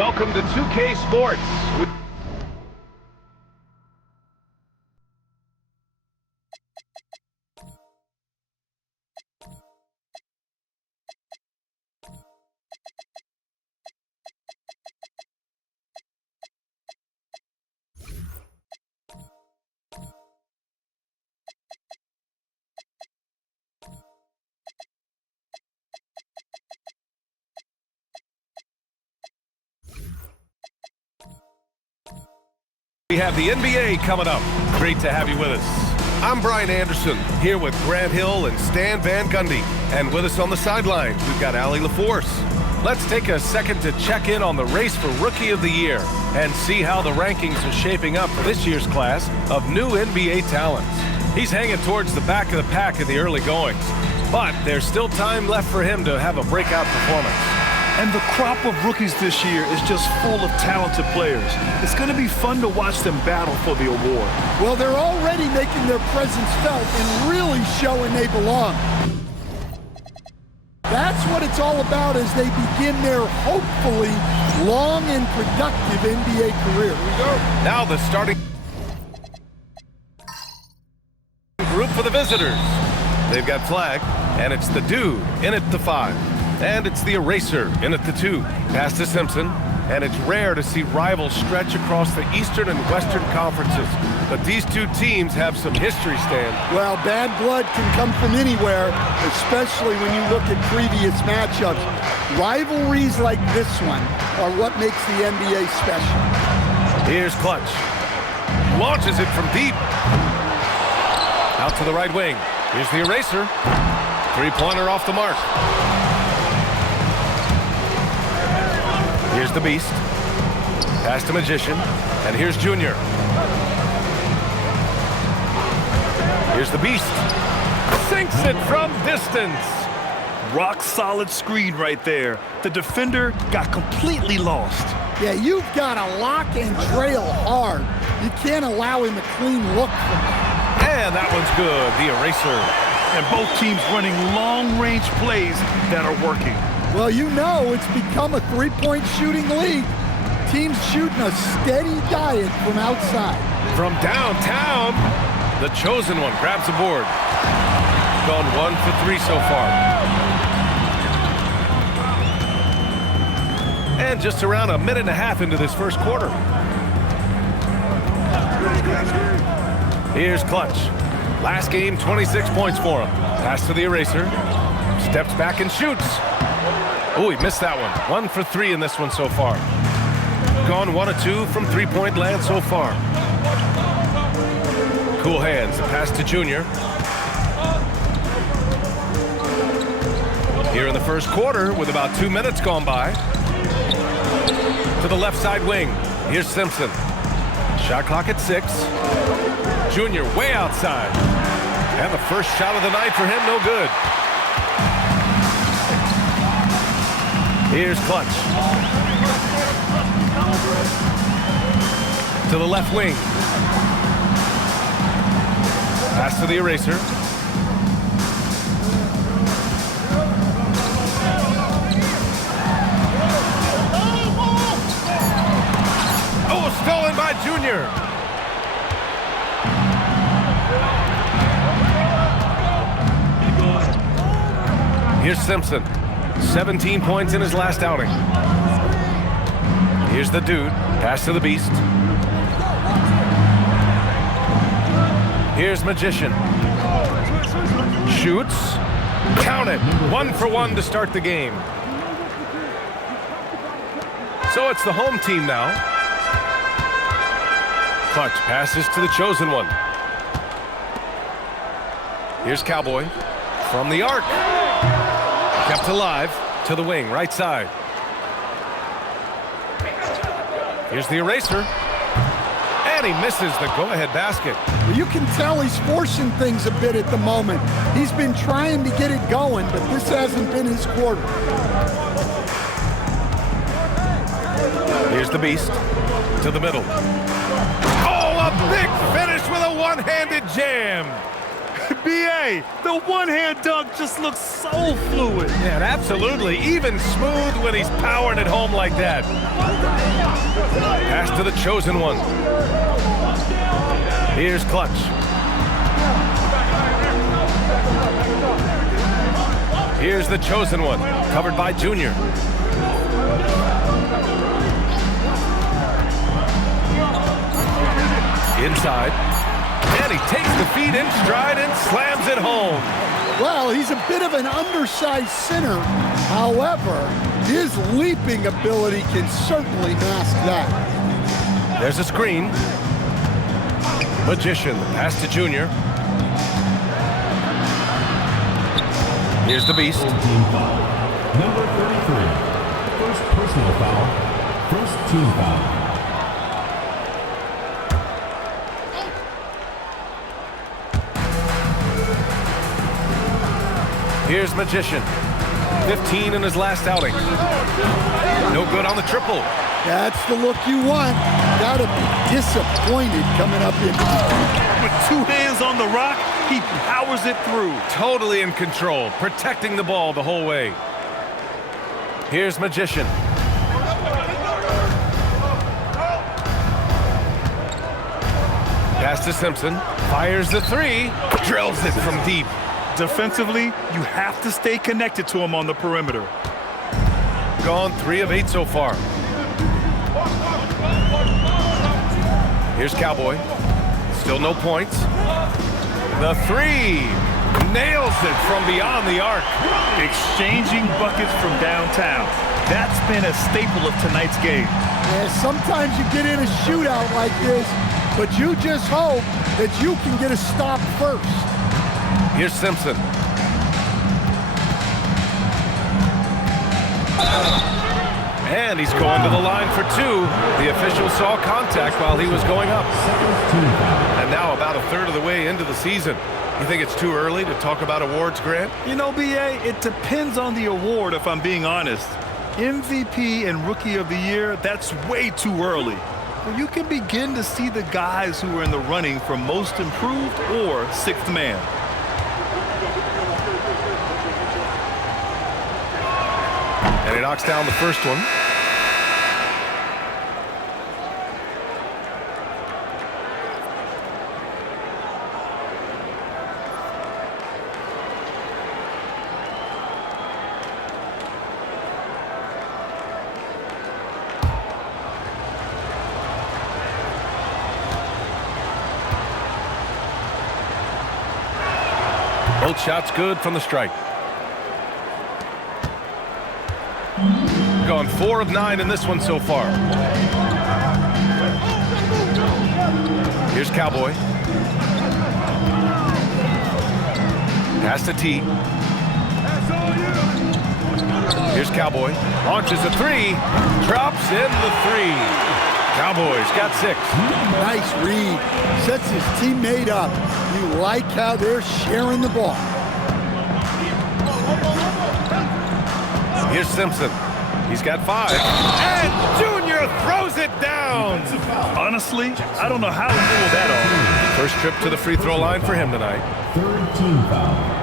Welcome to 2K Sports. We have the NBA coming up. Great to have you with us. I'm Brian Anderson, here with Grant Hill and Stan Van Gundy. And with us on the sidelines, we've got Allie LaForce. Let's take a second to check in on the race for Rookie of the Year and see how the rankings are shaping up for this year's class of new NBA talents. He's hanging towards the back of the pack in the early goings, but there's still time left for him to have a breakout performance. And the crop of rookies this year is just full of talented players. It's going to be fun to watch them battle for the award. Well, they're already making their presence felt and really showing they belong. That's what it's all about as they begin their, hopefully, long and productive NBA career. Here we go. Now the starting group for the visitors. They've got Flag, and it's the Dude in at the 5. And it's the Eraser in at the 2. Pass to Simpson, and it's rare to see rivals stretch across the Eastern and Western conferences. But these two teams have some history, Stan. Well, bad blood can come from anywhere, especially when you look at previous matchups. Rivalries like this one are what makes the NBA special. Here's Clutch. Launches it from deep. Out to the right wing. Here's the Eraser. Three-pointer off the mark. Here's the Beast. Pass to Magician. And here's Junior. Here's the Beast. Sinks it from distance. Rock solid screen right there. The defender got completely lost. Yeah, you've got to lock and trail hard. You can't allow him a clean look from that. And that one's good, the Eraser. And both teams running long-range plays that are working. Well, you know it's become a three-point shooting league. Teams shooting a steady diet from outside. From downtown, the chosen one grabs the board. Gone 1 for 3 so far. And just around a minute and a half into this first quarter. Here's Clutch. Last game, 26 points for him. Pass to the Eraser. Steps back and shoots. Oh, he missed that one. 1 for 3 in this one so far. Gone 1 of 2 from three-point land so far. Cool hands. The pass to Junior. Here in the first quarter with about 2 minutes gone by. To the left side wing. Here's Simpson. Shot clock at 6. Junior way outside. And the first shot of the night for him, no good. Here's Clutch. To the left wing. Pass to the Eraser. Oh, stolen by Junior. Here's Simpson. 17 points in his last outing. Here's the Dude. Pass to the Beast. Here's Magician. Shoots. Count it. 1 for 1 to start the game. So it's the home team now. Clutch passes to the chosen one. Here's Cowboy. From the arc. Kept alive to the wing, right side. Here's the Eraser. And he misses the go-ahead basket. Well, you can tell he's forcing things a bit at the moment. He's been trying to get it going, but this hasn't been his quarter. Here's the Beast to the middle. Oh, a big finish with a one-handed jam. BA, the one-hand dunk just looks so fluid. Yeah, absolutely. Even smooth when he's powering it home like that. Pass to the chosen one. Here's Clutch. Here's the chosen one, covered by Junior. Inside. And he takes the feet in stride and slams it home. Well, he's a bit of an undersized center. However, his leaping ability can certainly mask that. There's a screen. Magician, pass to Junior. Here's the beast. Team foul. Number 33. First personal foul. First team foul. Here's Magician. 15 in his last outing. No good on the triple. That's the look you want. Gotta be disappointed coming up in. With two hands on the rock, he powers it through. Totally in control, protecting the ball the whole way. Here's Magician. Pass to Simpson. Fires the three. Drills it from deep. Defensively, you have to stay connected to him on the perimeter. Gone 3 of 8 so far. Here's Cowboy. Still no points. The three. Nails it from beyond the arc. Exchanging buckets from downtown. That's been a staple of tonight's game. Yeah, sometimes you get in a shootout like this, but you just hope that you can get a stop first. Here's Simpson. And he's going to the line for 2. The official saw contact while he was going up. And now about a third of the way into the season. You think it's too early to talk about awards, Grant? You know, BA, it depends on the award if I'm being honest. MVP and Rookie of the Year, that's way too early. But you can begin to see the guys who are in the running for Most Improved or 6th Man. And he knocks down the first one. Both shots good from the strike. Gone 4 of 9 in this one so far. Here's Cowboy. Pass to T. Here's Cowboy. Launches a 3. Drops in the 3. Cowboys got 6. Nice read. Sets his teammate up. You like how they're sharing the ball. Here's Simpson. He's got 5. And Junior throws it down. Honestly, I don't know how he pulled that off. First trip to the free throw line for him tonight. Third team foul.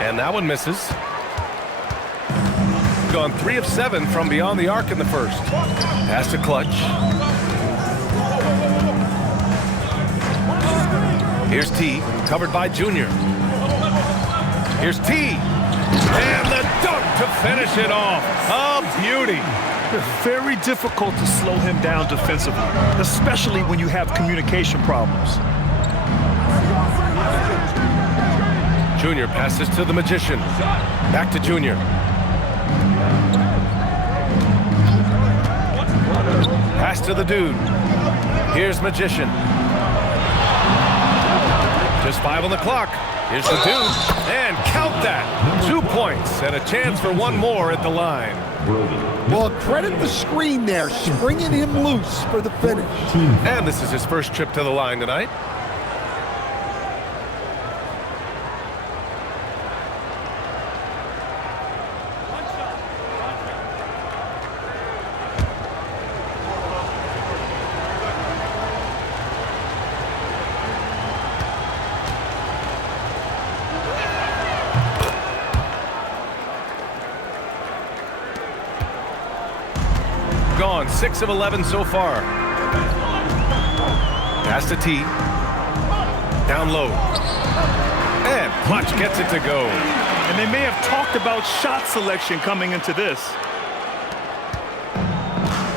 And that one misses. Gone 3 of 7 from beyond the arc in the first. Pass to Clutch. Here's T, covered by Junior. Here's T. And the dunk to finish it off. A beauty. Very difficult to slow him down defensively, especially when you have communication problems. Junior passes to the Magician. Back to Junior. Pass to the dude. Here's Magician. Just 5 on the clock. Here's the dude. And count that. 2 points and a chance for 1 more at the line. Well, credit the screen there, springing him loose for the finish. And this is his first trip to the line tonight. gone, 6 of 11 so far. Pass to T. Down low. And Clutch gets it to go. And they may have talked about shot selection coming into this.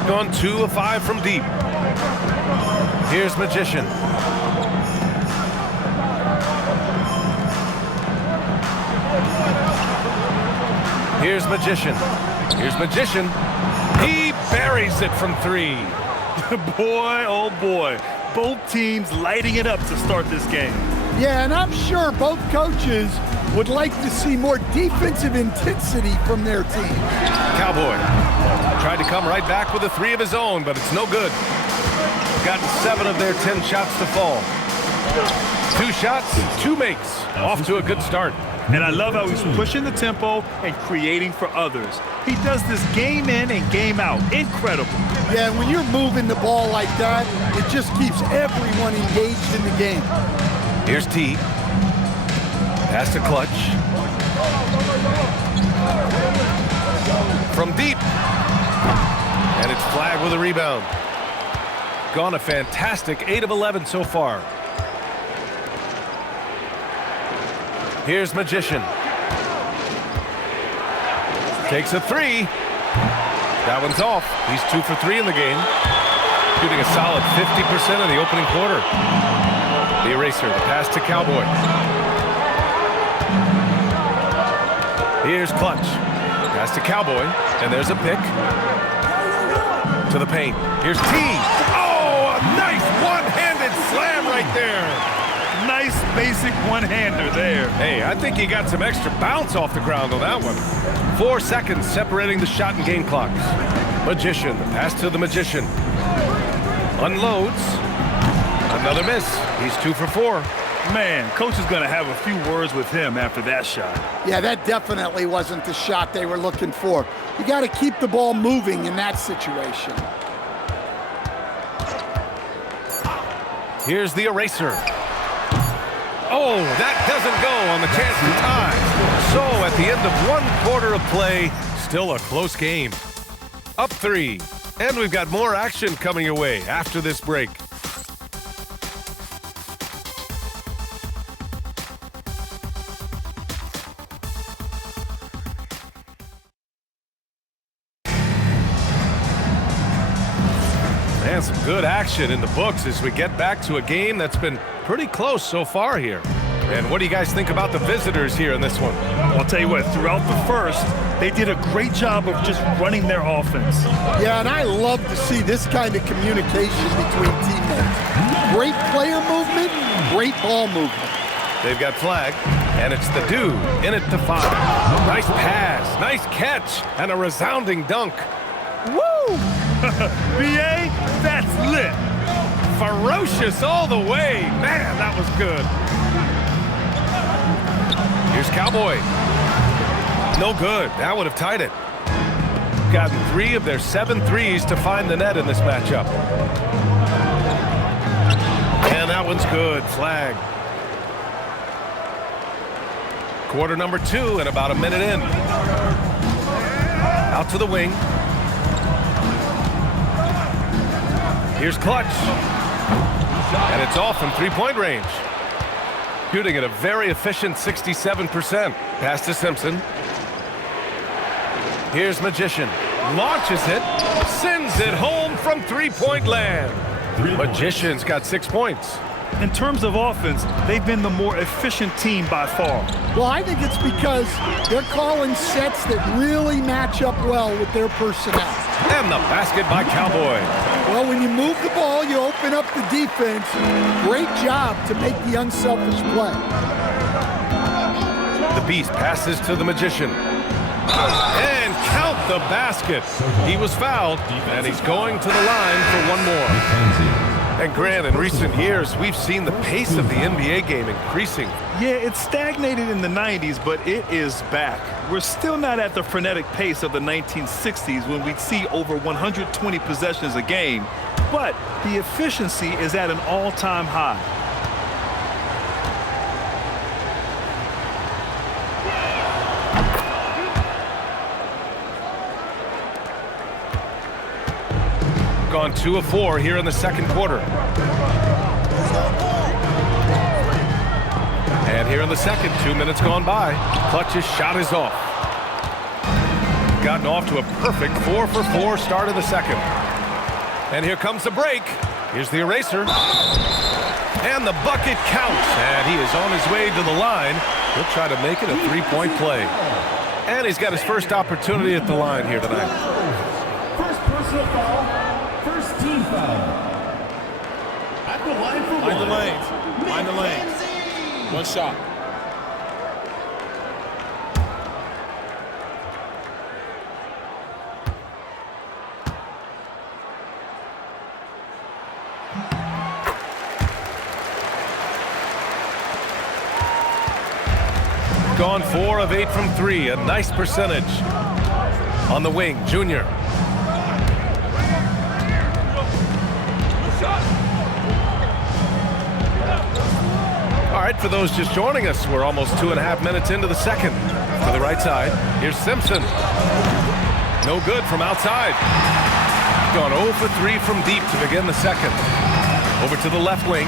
Gone 2 of 5 from deep. Here's Magician. Here's Magician. Here's Magician. He buries it from 3. Boy, oh boy. Both teams lighting it up to start this game. Yeah, and I'm sure both coaches would like to see more defensive intensity from their team. Cowboy tried to come right back with a 3 of his own, but it's no good. Gotten 7 of their 10 shots to fall. 2 shots, 2 makes. Off to a good start. And I love how he's pushing the tempo and creating for others. He does this game in and game out. Incredible. Yeah, and when you're moving the ball like that, it just keeps everyone engaged in the game. Here's T. Pass to Clutch. From deep. And it's flagged with a rebound. Gone a fantastic 8 of 11 so far. Here's Magician. Takes a 3. That one's off. He's 2 for 3 in the game. Shooting a solid 50% in the opening quarter. The eraser, the pass to Cowboy. Here's Clutch. Pass to Cowboy, and there's a pick. To the paint. Here's T. Oh, a nice one-handed slam right there. Nice basic one-hander there. Hey, I think he got some extra bounce off the ground on that one. 4 seconds separating the shot and game clocks. Magician, the pass to the Magician. Unloads. Another miss. He's 2 for 4. Man, coach is going to have a few words with him after that shot. Yeah, that definitely wasn't the shot they were looking for. You got to keep the ball moving in that situation. Here's the eraser. Oh, that doesn't go on the chance to tie. So at the end of 1 quarter of play, still a close game. Up 3. And we've got more action coming your way after this break. And some good action in the books as we get back to a game that's been pretty close so far here. And what do you guys think about the visitors here in this one? I'll tell you what, throughout the first, they did a great job of just running their offense. Yeah, and I love to see this kind of communication between teammates. Great player movement, great ball movement. They've got flag, and it's the dude in it to 5. Nice pass, nice catch, and a resounding dunk. Woo! BA, that's lit. Ferocious all the way. Man, that was good. Here's Cowboy. No good. That would have tied it. Gotten 3 of their 7 threes to find the net in this matchup. And that one's good. Flag. Quarter number 2 and about a minute in. Out to the wing. Here's Clutch. And it's off from 3-point range. Shooting at a very efficient 67%. Pass to Simpson. Here's Magician. Launches it. Sends it home from 3-point land. Magician's got 6 points. In terms of offense, they've been the more efficient team by far. Well, I think it's because they're calling sets that really match up well with their personnel. And the basket by Cowboy. Well, when you move the ball, you open up the defense. Great job to make the unselfish play. The Beast passes to the Magician. And count the basket. He was fouled, and he's going to the line for 1 more. And Grant, in recent years, we've seen the pace of the NBA game increasing. Yeah, it stagnated in the 90s, but it is back. We're still not at the frenetic pace of the 1960s when we'd see over 120 possessions a game, but the efficiency is at an all-time high. gone 2 of 4 here in the second quarter. And here in the second, 2 minutes gone by. Clutch's shot is off. Gotten off to a perfect 4 for 4 start of the second. And here comes the break. Here's the eraser. And the bucket counts. And he is on his way to the line. He'll try to make it a 3-point play. And he's got his first opportunity at the line here tonight. First personal foul, first team foul. At the line for Mind the one. lanes. Mind the lanes. One shot. Gone 4 of 8 from 3. A nice percentage. On the wing, Junior. All right, for those just joining us, we're almost 2.5 minutes into the second. To the right side, here's Simpson. No good from outside. Gone 0 for 3 from deep to begin the second. Over to the left wing.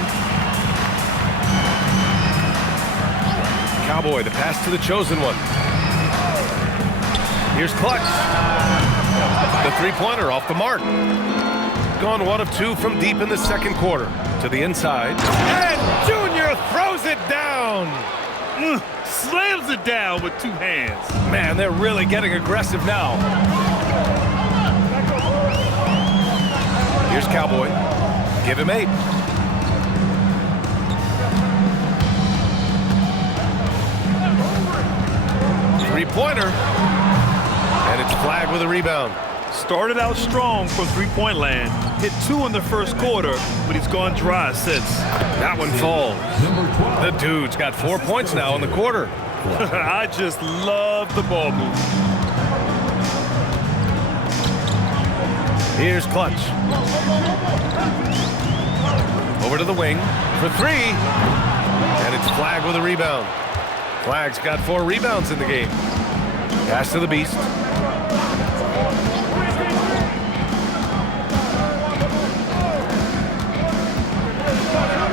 Cowboy, the pass to the chosen one. Here's Clutch. The three-pointer off the mark. Gone 1 of 2 from deep in the second quarter. To the inside. And Junior throws it down. Slams it down with 2 hands. Man, they're really getting aggressive now. Here's Cowboy. Give him 8. Three-pointer. And it's flagged with a rebound. Started out strong from three-point land. Hit 2 in the first quarter, but he's gone dry since. That one falls. Number 12. The dude's got 4 points now in the quarter. I just love the ball move. Here's Clutch. Over to the wing for 3. And it's flagged with a rebound. Flagg's got 4 rebounds in the game. Pass to the Beast.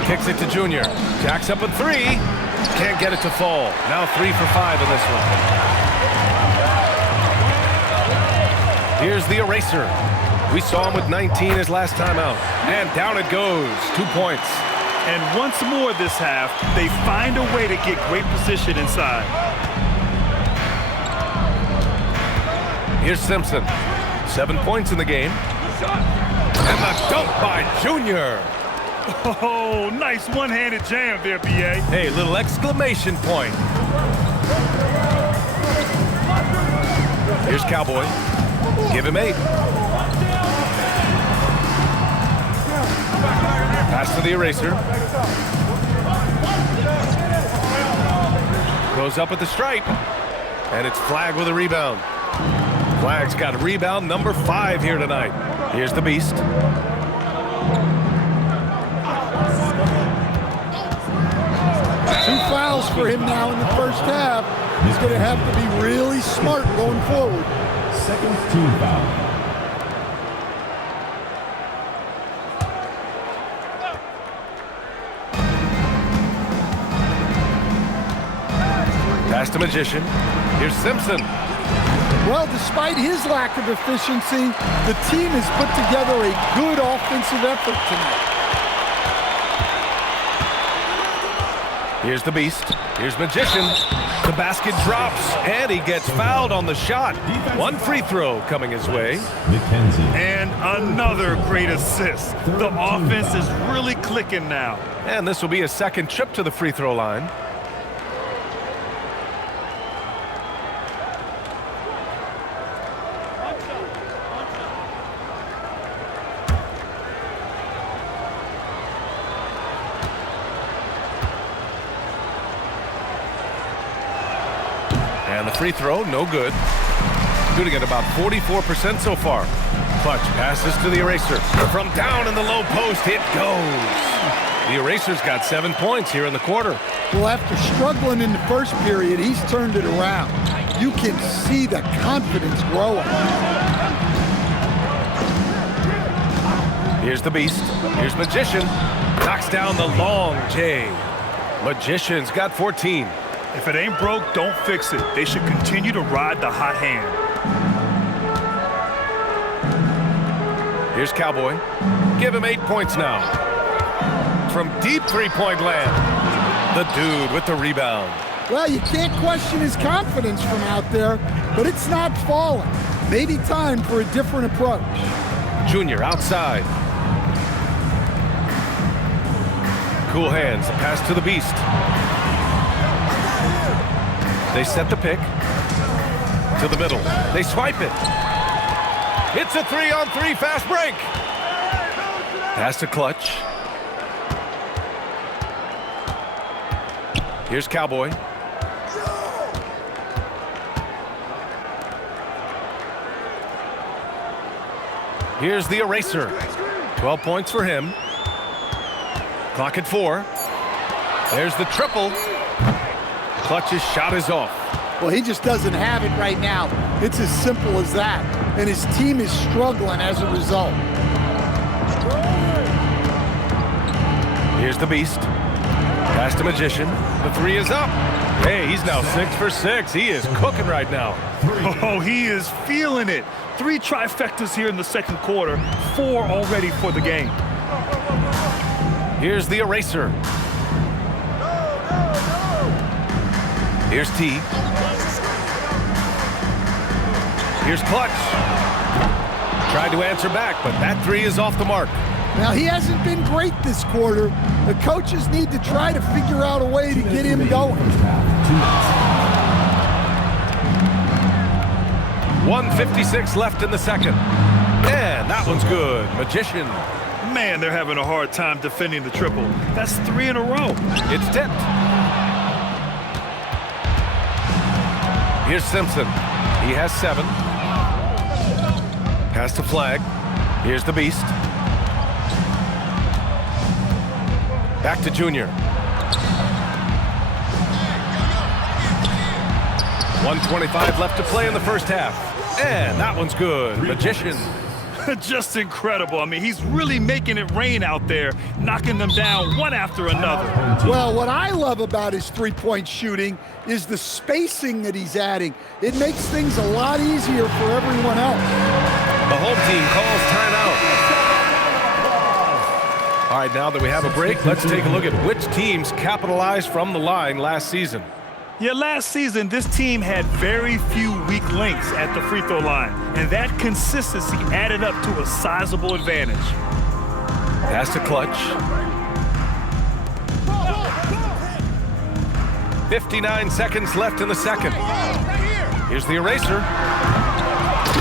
Kicks it to Junior. Jacks up a 3. Can't get it to fall. Now 3 for 5 in this one. Here's the eraser. We saw him with 19 his last time out. And down it goes. 2 points. And once more this half, they find a way to get great position inside. Here's Simpson. 7 points in the game. And the dunk by Junior. Oh, nice one-handed jam there, BA. Hey, little exclamation point. Here's Cowboy. Give him 8. Pass to the eraser. Goes up at the stripe. And it's flagged with a rebound. Flag's got a rebound number 5 here tonight. Here's the Beast. 2 fouls for him now in the first half. He's going to have to be really smart going forward. Second team foul. Pass to Magician. Here's Simpson. Well, despite his lack of efficiency, the team has put together a good offensive effort tonight. Here's the Beast. Here's Magician. The basket drops, and he gets fouled on the shot. 1 free throw coming his way. McKenzie. And another great assist. The offense is really clicking now. And this will be a second trip to the free throw line. And the free throw, no good. Shooting at about 44% so far. Clutch passes to the eraser. From down in the low post, it goes. The eraser's got 7 points here in the quarter. Well, after struggling in the first period, he's turned it around. You can see the confidence growing. Here's the Beast. Here's Magician. Knocks down the long J. Magician's got 14. If it ain't broke, don't fix it. They should continue to ride the hot hand. Here's Cowboy. Give him 8 points now. From deep three-point land. The dude with the rebound. Well, you can't question his confidence from out there, but it's not falling. Maybe time for a different approach. Junior outside. Cool hands, a pass to the Beast. They set the pick. To the middle. They swipe it. It's a 3-on-3 fast break. Pass to Clutch. Here's Cowboy. Here's the eraser. 12 points for him. Clock at 4. There's the triple. Clutch's shot is off. Well, he just doesn't have it right now. It's as simple as that. And his team is struggling as a result. Here's the Beast. Pass to Magician. The 3 is up. Hey, he's now 6 for 6. He is cooking right now. Oh, he is feeling it. 3 trifectas here in the second quarter. 4 already for the game. Here's the eraser. Here's T. Here's Clutch. Tried to answer back, but that 3 is off the mark. Now, he hasn't been great this quarter. The coaches need to try to figure out a way to get him going. 1:56 left in the second. And that one's good. Magician. Man, they're having a hard time defending the triple. That's 3 in a row. It's tipped. Here's Simpson. He has 7. Pass to Flag. Here's the Beast. Back to Junior. 1:25 left to play in the first half. And that one's good. Magician. Just incredible. I mean, he's really making it rain out there, knocking them down one after another. Well, what I love about his three-point shooting is the spacing that he's adding. It makes things a lot easier for everyone else. The home team calls timeout. All right, now that we have a break, let's take a look at which teams capitalized from the line last season. Yeah, last season, this team had very few weak links at the free throw line, and that consistency added up to a sizable advantage. Pass to Clutch. 59 seconds left in the second. Here's the eraser.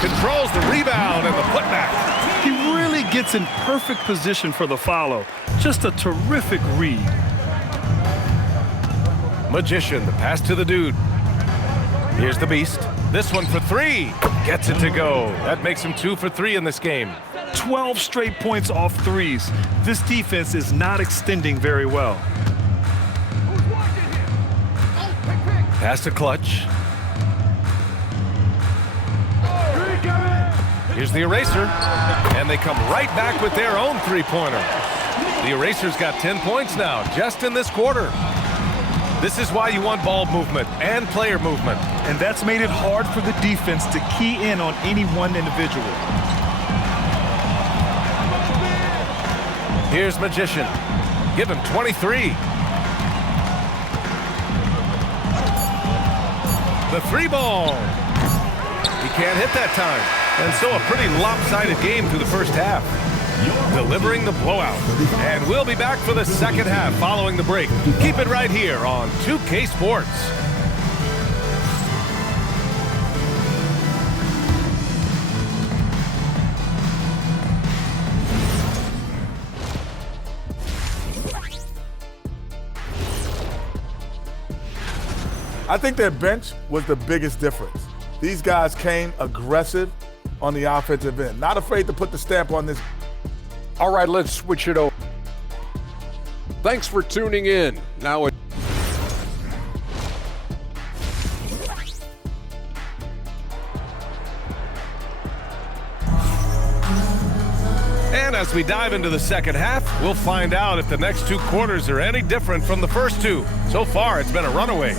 Controls the rebound and the putback. He really gets in perfect position for the follow. Just a terrific read. Magician, the pass to the dude. Here's the Beast. This one for 3. Gets it to go. That makes him 2 for 3 in this game. 12 straight points off threes. This defense is not extending very well. Pass to Clutch. Here's the eraser. And they come right back with their own three-pointer. The eraser's got 10 points now, just in this quarter. This is why you want ball movement and player movement. And that's made it hard for the defense to key in on any one individual. Here's Magician. Give him 23. The 3 ball. He can't hit that time. And so a pretty lopsided game through the first half. Delivering the blowout. And we'll be back for the second half following the break. Keep it right here on 2K Sports. I think their bench was the biggest difference. These guys came aggressive on the offensive end, not afraid to put the stamp on this. All right, let's switch it over. Thanks for tuning in. Now And as we dive into the second half, we'll find out if the next 2 quarters are any different from the first 2. So far, it's been a runaway.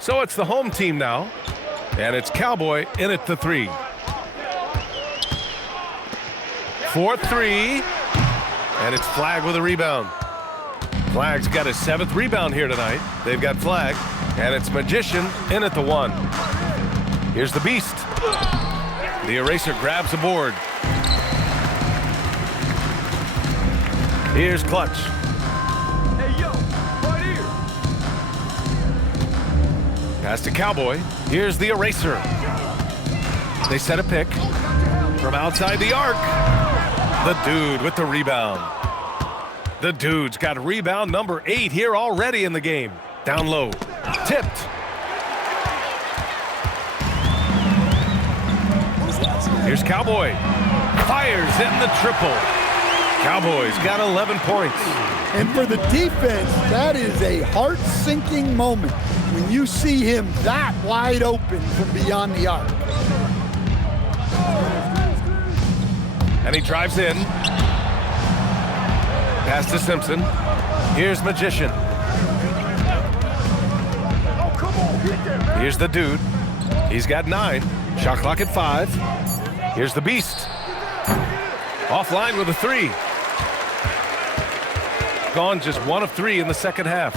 So it's the home team now, and it's Cowboy in at the 3. 4-3, and it's Flag with a rebound. Flag's got his 7th rebound here tonight. They've got Flag, and it's Magician in at the 1. Here's the Beast. The Eraser grabs the board. Here's Clutch. Pass to Cowboy. Here's the Eraser. They set a pick from outside the arc. The Dude with the rebound. The Dude's got rebound number 8 here already in the game. Down low. Tipped. Here's Cowboy. Fires in the triple. Cowboys got 11 points. And for the defense, that is a heart-sinking moment when you see him that wide open from beyond the arc. And he drives in. Pass to Simpson. Here's Magician. Here's the Dude. He's got 9. Shot clock at 5. Here's the Beast. Offline with a 3. Gone just 1 of 3 in the second half.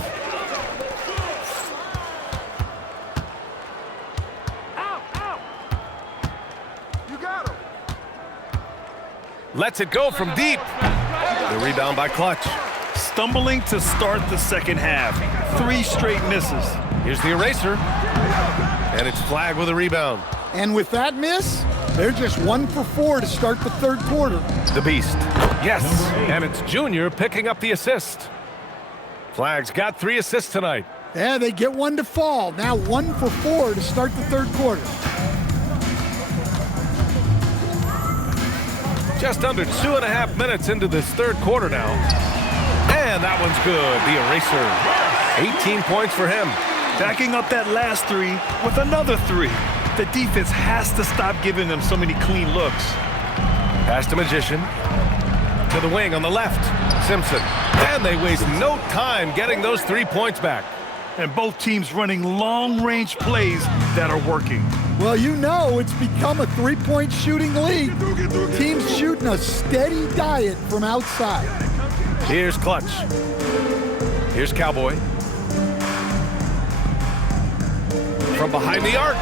Lets it go from deep. The rebound by Clutch. Stumbling to start the second half. 3 straight misses. Here's the Eraser. And it's Flag with a rebound. And with that miss, they're just 1 for 4 to start the third quarter. The Beast. Yes. And it's Junior picking up the assist. Flag's got 3 assists tonight. Yeah, they get 1 to fall. Now 1 for 4 to start the third quarter. Just under 2.5 minutes into this third quarter now. And that one's good. The Eraser. 18 points for him. Backing up that last 3 with another 3. The defense has to stop giving them so many clean looks. Pass to Magician. To the wing on the left. Simpson. And they waste no time getting those 3 points back. And both teams running long-range plays that are working. Well, you know it's become a 3-point shooting league. Teams shooting a steady diet from outside. Here's Clutch. Here's Cowboy. From behind the arc.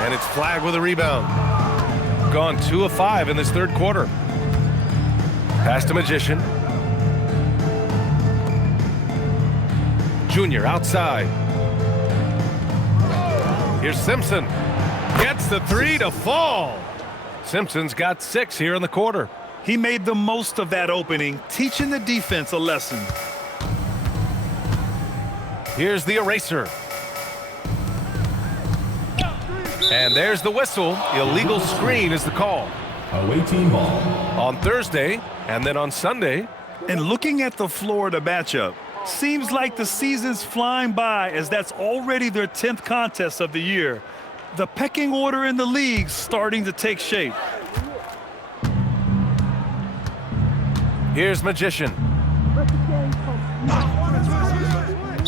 And it's Flag with a rebound. Gone 2 of 5 in this third quarter. Pass to Magician. Junior outside. Here's Simpson. Gets the 3 to fall. Simpson's got 6 here in the quarter. He made the most of that opening, teaching the defense a lesson. Here's the Eraser. And there's the whistle. Illegal screen is the call. Away team ball. On Thursday and then on Sunday. And looking at the Florida matchup, seems like the season's flying by as that's already their 10th contest of the year. The pecking order in the league's starting to take shape. Here's Magician.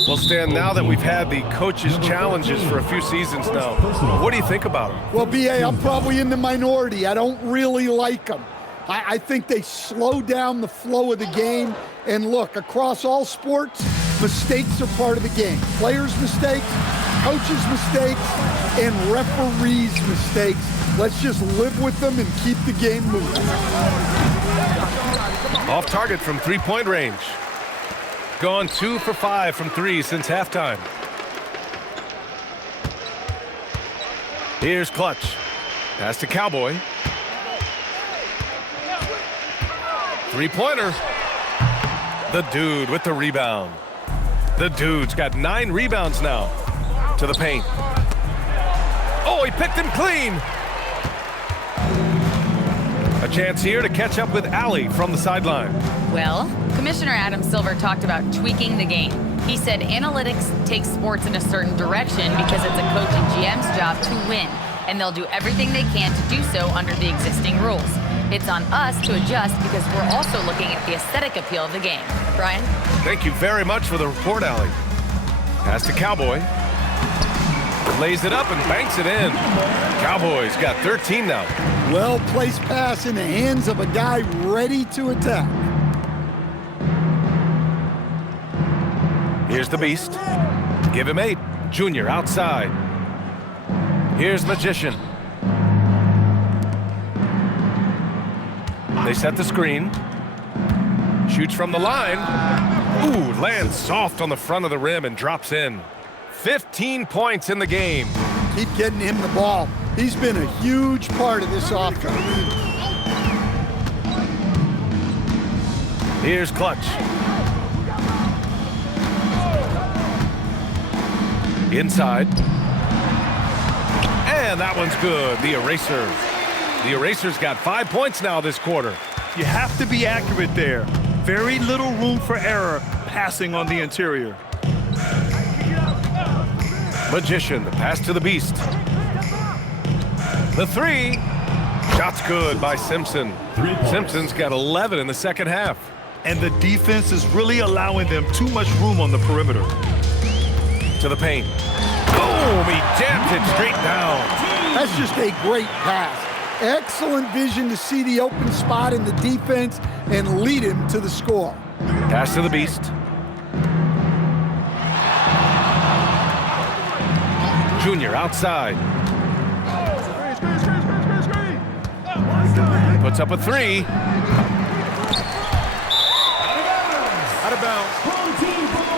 Well, Stan, now that we've had the coaches' challenges for a few seasons now, what do you think about them? Well, B.A., I'm probably in the minority. I don't really like them. I think they slow down the flow of the game. And look, across all sports, mistakes are part of the game. Players' mistakes, coaches' mistakes, and referees' mistakes. Let's just live with them and keep the game moving. Off target from three-point range. Gone 2 for 5 from 3 since halftime. Here's Clutch. Pass to Cowboy. Three-pointer. The Dude with the rebound. The Dude's got 9 rebounds now. To the paint. Oh, he picked him clean. A chance here to catch up with Allie from the sideline. Well, Commissioner Adam Silver talked about tweaking the game. He said analytics takes sports in a certain direction because it's a coach and GM's job to win, and they'll do everything they can to do so under the existing rules. It's on us to adjust because we're also looking at the aesthetic appeal of the game. Brian? Thank you very much for the report, Allie. Pass to Cowboy. Lays it up and banks it in. Cowboys got 13 now. Well-placed pass in the hands of a guy ready to attack. Here's the Beast. Give him 8. Junior outside. Here's Magician. They set the screen. Shoots from the line. Ooh, lands soft on the front of the rim and drops in. 15 points in the game. Keep getting him the ball. He's been a huge part of this offense. Here's Clutch. Inside. And that one's good. The Eraser. The Eraser's got 5 points now this quarter. You have to be accurate there. Very little room for error passing on the interior. Magician, the pass to the Beast. The 3. Shot's good by Simpson. Simpson's got 11 in the second half. And the defense is really allowing them too much room on the perimeter. To the paint. Boom! He jams it straight down. That's just a great pass. Excellent vision to see the open spot in the defense and lead him to the score. Pass to the Beast. Junior outside. Puts up a 3. Out of bounds. Home team ball.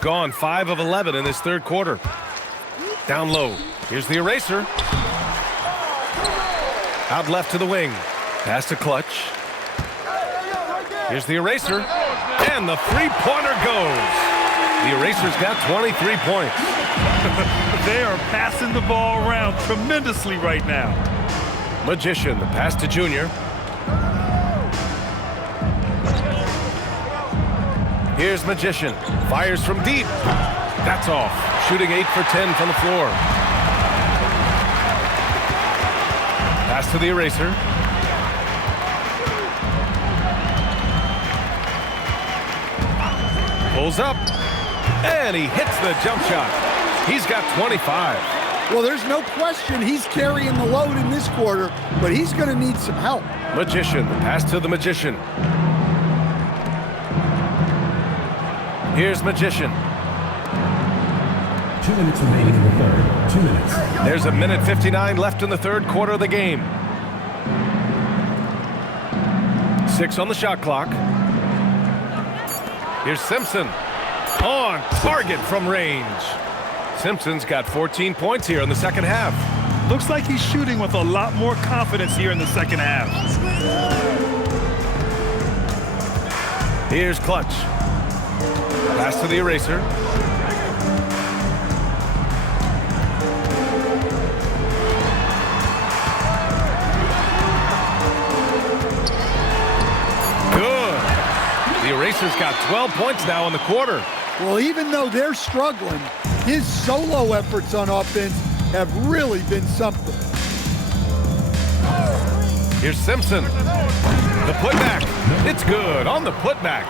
Gone 5 of 11 in this third quarter. Down low. Here's the Eraser. Out left to the wing. Pass to Clutch. Here's the Eraser. And the three-pointer goes. The Eraser's got 23 points. They are passing the ball around tremendously right now. Magician, the pass to Junior. Here's Magician. Fires from deep. That's off. Shooting 8 for 10 from the floor. Pass to the Eraser. Pulls up. And he hits the jump shot. He's got 25. Well, there's no question he's carrying the load in this quarter, but he's going to need some help. Magician, the pass to the Magician. Here's Magician. 2 minutes remaining in the third. 2 minutes. There's a minute 59 left in the third quarter of the game. 6 on the shot clock. Here's Simpson. On target from range. Simpson's got 14 points here in the second half. Looks like he's shooting with a lot more confidence here in the second half. Here's Clutch. Pass to the Eraser. Good. The Eraser's got 12 points now in the quarter. Well, even though they're struggling, his solo efforts on offense have really been something. Here's Simpson. The putback. It's good on the putback.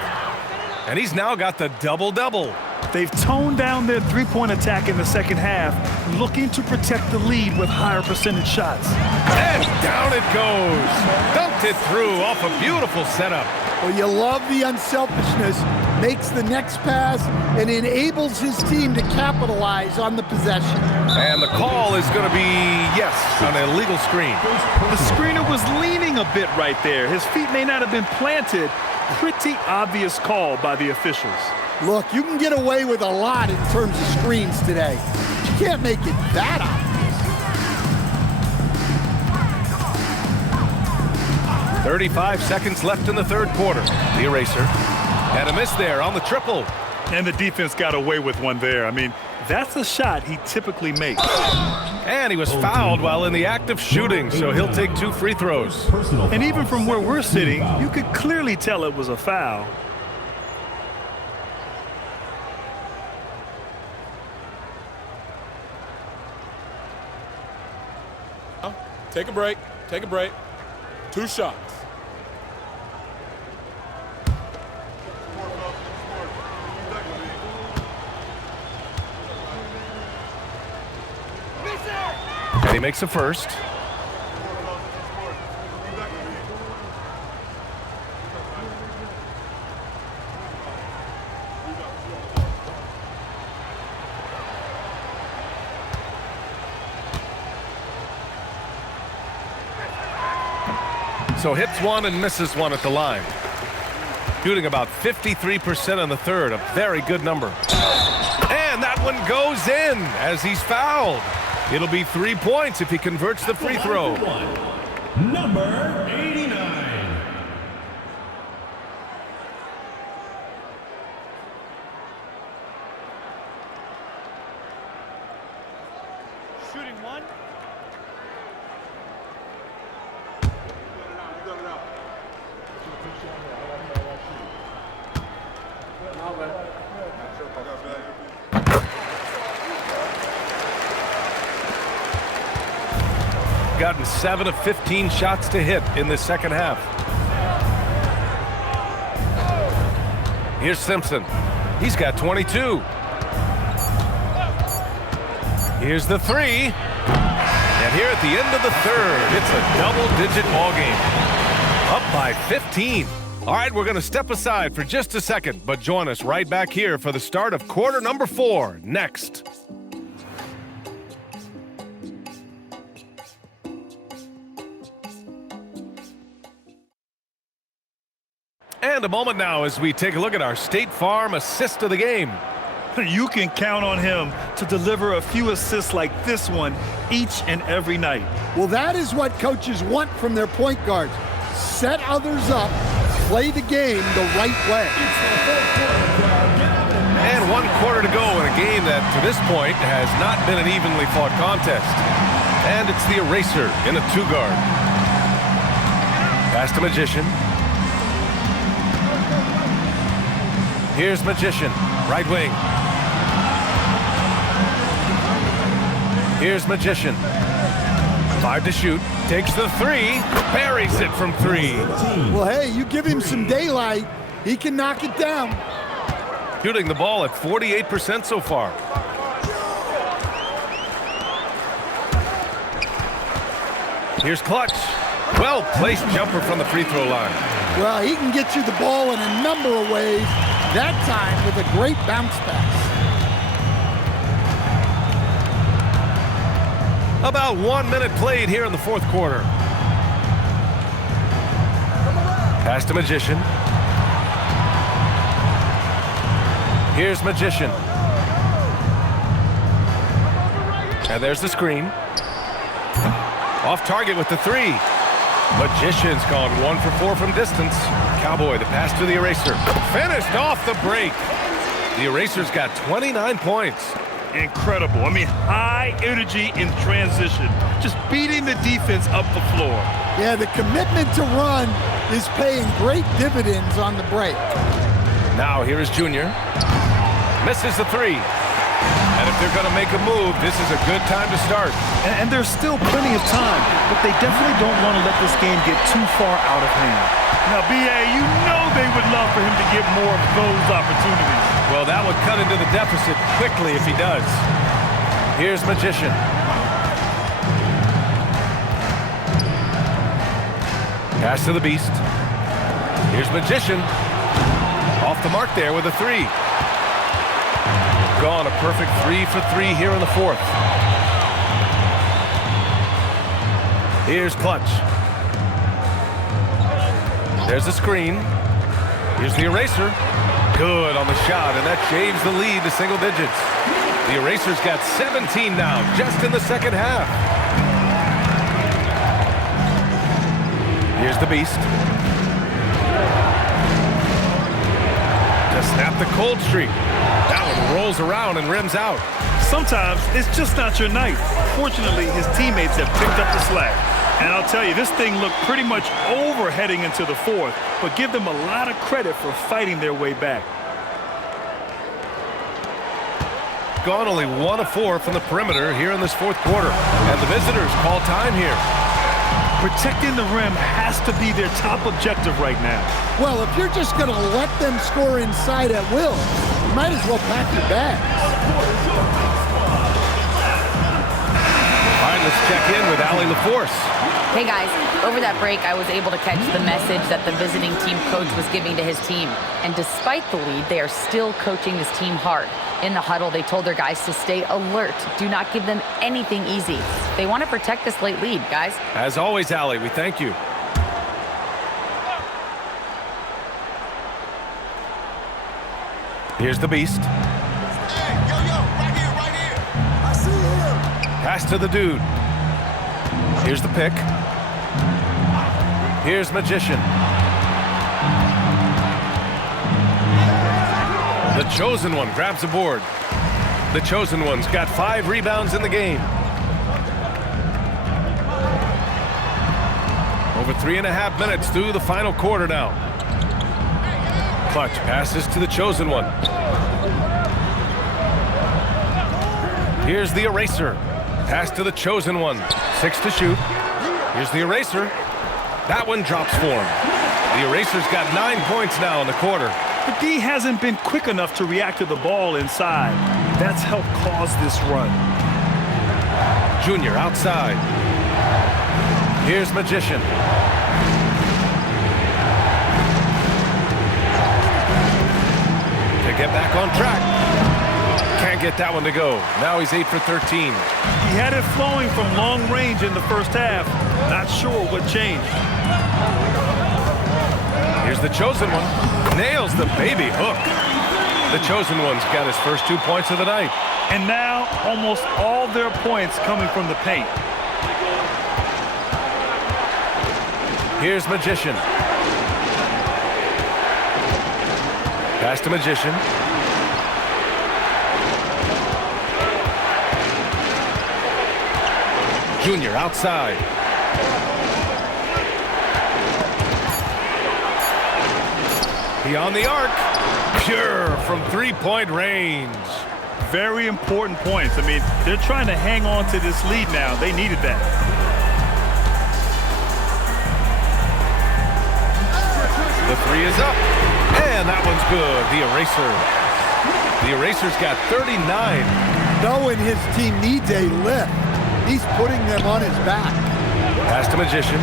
And he's now got the double-double. They've toned down their three-point attack in the second half, looking to protect the lead with higher percentage shots. And down it goes. Dunked it through off a beautiful setup. Well, you love the unselfishness, makes the next pass, and enables his team to capitalize on the possession. And the call is going to be, yes, an illegal screen. The screener was leaning a bit right there. His feet may not have been planted. Pretty obvious call by the officials. Look, you can get away with a lot in terms of screens today. You can't make it that obvious. 35 seconds left in the third quarter. The eraser. And a miss there on the triple. And the defense got away with one there. I mean, that's a shot he typically makes. And he was fouled while in the act of shooting, so he'll take 2 free throws. And even from where we're sitting, you could clearly tell it was a foul. Take a break. Take a break. 2 shots. And he makes a first. So hits one and misses one at the line. Shooting about 53% in the third, a very good number. And that one goes in as he's fouled. It'll be 3 points if he converts the free throw. Number 89. Shooting one. Gotten 7 of 15 shots to hit in the second half. Here's Simpson. He's got 22. Here's the 3. And here at the end of the third, it's a double-digit ball game. Up by 15. All right, we're going to step aside for just a second, but join us right back here for the start of quarter number 4 next. And a moment now as we take a look at our State Farm assist of the game. You can count on him to deliver a few assists like this one each and every night. Well, that is what coaches want from their point guards. Set others up, play the game the right way. And 1 quarter to go in a game that, to this point, has not been an evenly fought contest. And it's the eraser in a 2-guard. Pass to Magician. Here's Magician, right wing. Here's Magician. 5 to shoot, takes the 3, buries it from 3. Well, hey, you give him some daylight, he can knock it down. Shooting the ball at 48% so far. Here's Clutch. Well-placed jumper from the free throw line. Well, he can get you the ball in a number of ways, that time with a great bounce pass. About 1 minute played here in the fourth quarter. Pass to Magician. Here's Magician. And there's the screen. Off target with the 3. Magician's gone 1 for 4 from distance. Cowboy, the pass to the eraser. Finished off the break. The eraser's got 29 points. Incredible. I mean, high energy in transition. Just beating the defense up the floor. Yeah, the commitment to run is paying great dividends on the break. Now here is Junior. Misses the 3. And if they're going to make a move, this is a good time to start. And there's still plenty of time, but they definitely don't want to let this game get too far out of hand. Now, BA, you know they would love for him to get more of those opportunities. Well, that would cut into the deficit quickly if he does. Here's Magician. Pass to the Beast. Here's Magician. Off the mark there with a 3. Gone a perfect 3 for 3 here in the fourth. Here's Clutch. There's the screen. Here's the eraser. Good on the shot, and that shaves the lead to single digits. The eraser's got 17 now, just in the second half. Here's the beast. To snap the cold streak. That one rolls around and rims out. Sometimes it's just not your night. Fortunately, his teammates have picked up the slack. And I'll tell you, this thing looked pretty much over heading into the fourth, but give them a lot of credit for fighting their way back. Gone only 1 of 4 from the perimeter here in this fourth quarter. And the visitors call time here. Protecting the rim has to be their top objective right now. Well, if you're just going to let them score inside at will, you might as well pack your bags. All right, let's check in with Allie LaForce. Hey guys, over that break, I was able to catch the message that the visiting team coach was giving to his team. And despite the lead, they are still coaching this team hard. In the huddle, they told their guys to stay alert. Do not give them anything easy. They want to protect this late lead, guys. As always, Allie, we thank you. Here's the beast. Hey, yo, right here. I see him. Pass to the dude. Here's the pick. Here's Magician. The Chosen One grabs the board. The Chosen One's got 5 rebounds in the game. Over 3.5 minutes through the final quarter now. Clutch passes to the Chosen One. Here's the Eraser. Pass to the Chosen One. 6 to shoot. Here's the Eraser. That one drops for him. The Eraser's got 9 points now in the quarter. The D hasn't been quick enough to react to the ball inside. That's helped cause this run. Junior outside. Here's Magician. To get back on track. Can't get that one to go. Now he's 8 for 13. He had it flowing from long range in the first half. Not sure what changed. Here's the Chosen One. Nails the baby hook. The Chosen One's got his first 2 points of the night. And now almost all their points coming from the paint. Here's Magician. Pass to Magician. Junior outside. Beyond the arc. Pure from 3-point range. Very important points. I mean, they're trying to hang on to this lead now. They needed that. The 3 is up. And that one's good. The Eraser. The Eraser's got 39. Knowing his team needs a lift, he's putting them on his back. Pass to Magician.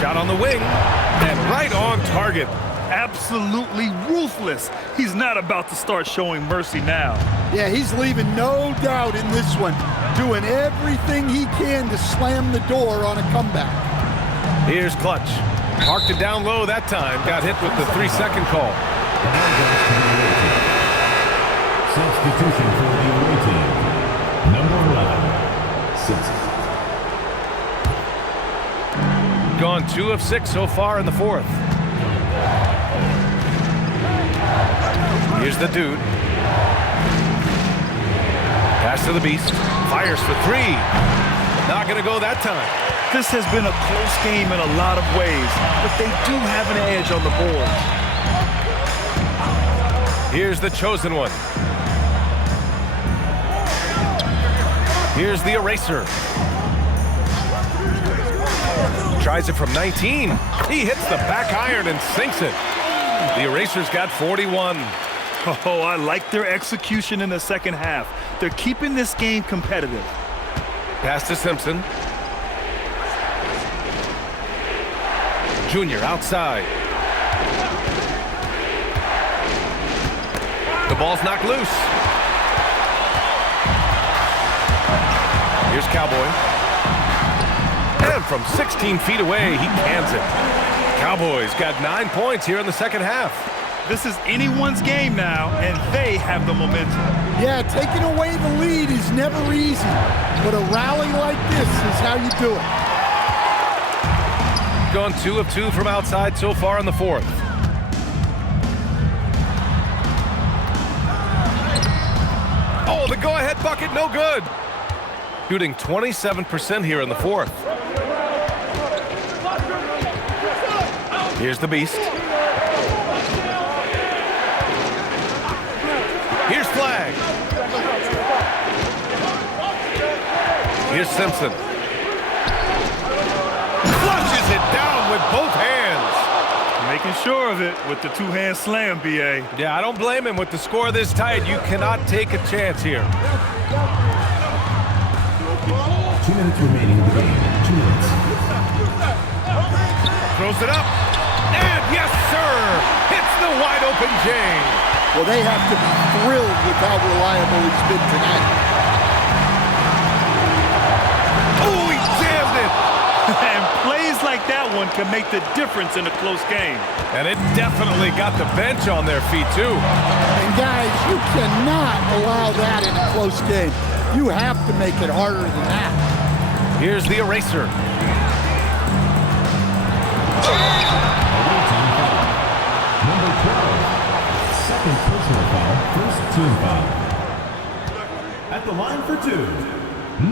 Shot on the wing. And right on target. Absolutely ruthless. He's not about to start showing mercy now. Yeah, he's leaving no doubt in this one. Doing everything he can to slam the door on a comeback. Here's Clutch. Marked it down low that time. Got hit with the 3-second call. Substitution for the away team. Number 11, 6. Gone 2 of 6 so far in the fourth. Here's the dude. Pass to the beast. Fires for 3. Not going to go that time. This has been a close game in a lot of ways, but they do have an edge on the board. Here's the Chosen One. Here's the Eraser. Tries it from 19. He hits the back iron and sinks it. The Eraser's got 41. Oh, I like their execution in the second half. They're keeping this game competitive. Pass to Simpson. Junior outside. The ball's knocked loose. Here's Cowboy. And from 16 feet away, he cans it. Cowboys got 9 points here in the second half. This is anyone's game now, and they have the momentum. Yeah, taking away the lead is never easy, but a rally like this is how you do it. gone 2 of 2 from outside so far in the fourth. Oh, the go-ahead bucket, no good. Shooting 27% here in the fourth. Here's the Beast. Here's Flag. Here's Simpson. Flushes it down with both hands. Making sure of it with the two-hand slam, B.A. Yeah, I don't blame him. With the score this tight, you cannot take a chance here. 2 minutes remaining in the game. 2 minutes. Throws it up. And yes, sir! Hits the wide-open James. Well, they have to be thrilled with how reliable he's been tonight. Oh, he jammed it! And plays like that one can make the difference in a close game. And it definitely got the bench on their feet, too. And guys, you cannot allow that in a close game. You have to make it harder than that. Here's the eraser. Number 12. Second personal foul. First team foul. At the line for 2.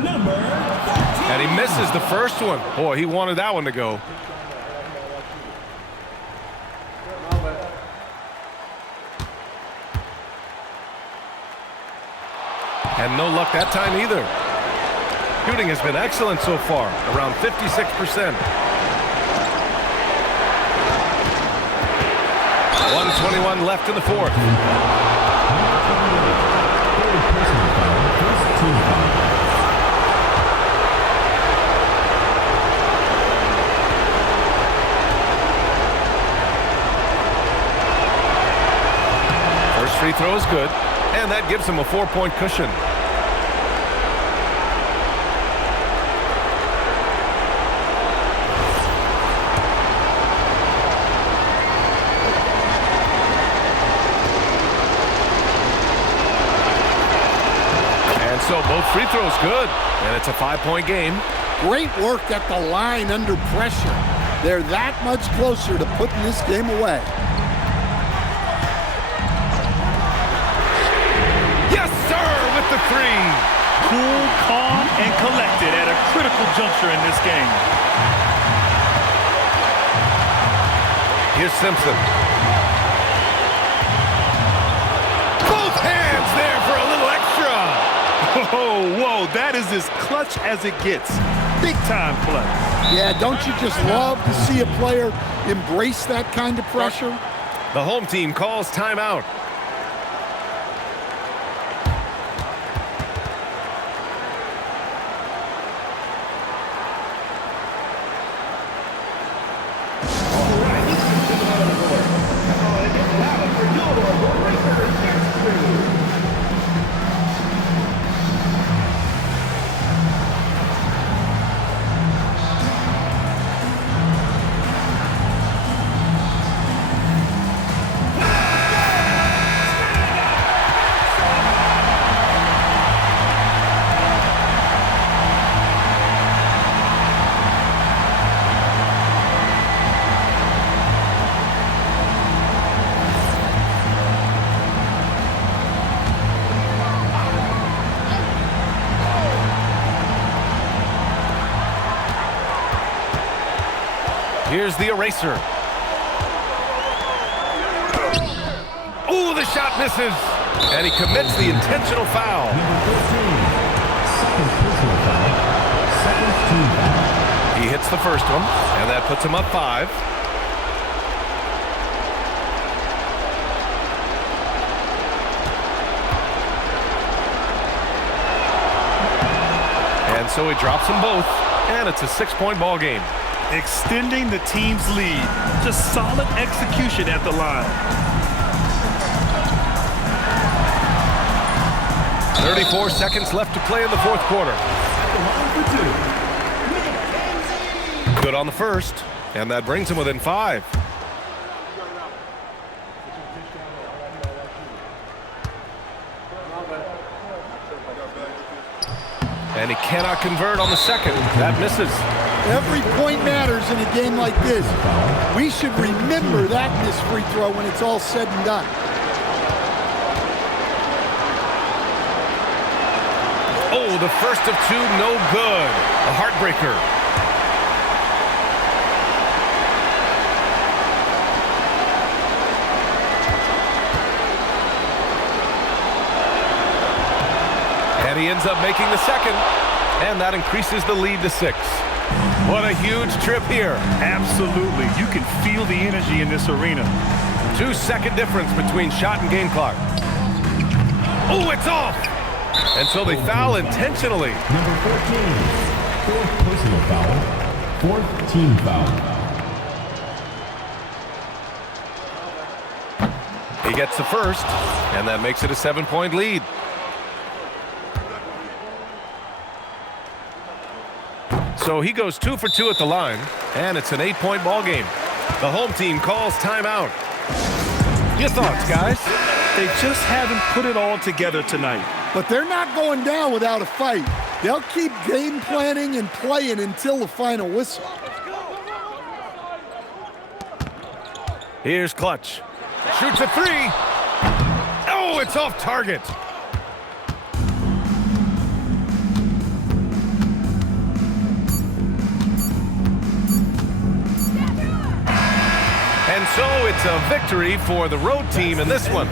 Number 13. And he misses the first one. Boy, he wanted that one to go. And no luck that time either. Shooting has been excellent so far, around 56%. 1:21 left in the fourth. First free throw is good, and that gives him a 4-point cushion. So both free throws good, and it's a 5-point game. Great work at the line under pressure. They're that much closer to putting this game away. Yes, sir, with the three. Cool, calm, and collected at a critical juncture in this game. Here's Simpson. Both hands there for a little extra. Whoa, that is as clutch as it gets. Big time clutch. Yeah, don't you just love to see a player embrace that kind of pressure? The home team calls timeout. Here's the eraser. Ooh, the shot misses. And he commits the intentional foul. Second personal foul. Second team foul. He hits the first one, and that puts him up 5. And so he drops them both, and it's a 6-point ball game. Extending the team's lead. Just solid execution at the line. 34 seconds left to play in the fourth quarter. Good on the first, and that brings him within 5. And he cannot convert on the second. That misses. Every point matters in a game like this. We should remember that missed free throw when it's all said and done. Oh, the first of two, no good. A heartbreaker. And he ends up making the second, and that increases the lead to 6. What a huge trip here. Absolutely. You can feel the energy in this arena. 2-second difference between shot and game clock. Oh, it's off! And so they foul intentionally. Number 14, fourth personal foul, fourth team foul. He gets the first, and that makes it a 7-point lead. So he goes 2 for 2 at the line, and it's an 8-point ball game. The home team calls timeout. Your thoughts, guys? They just haven't put it all together tonight. But they're not going down without a fight. They'll keep game planning and playing until the final whistle. Here's Clutch. Shoots a 3. Oh, it's off target. And so it's a victory for the road team in this one.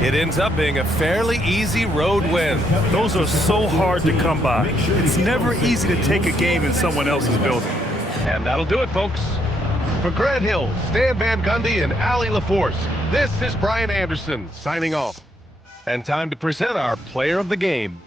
It ends up being a fairly easy road win. Those are so hard to come by. It's never easy to take a game in someone else's building. And that'll do it, folks. For Grant Hill, Stan Van Gundy, and Allie LaForce, this is Brian Anderson signing off. And time to present our player of the game.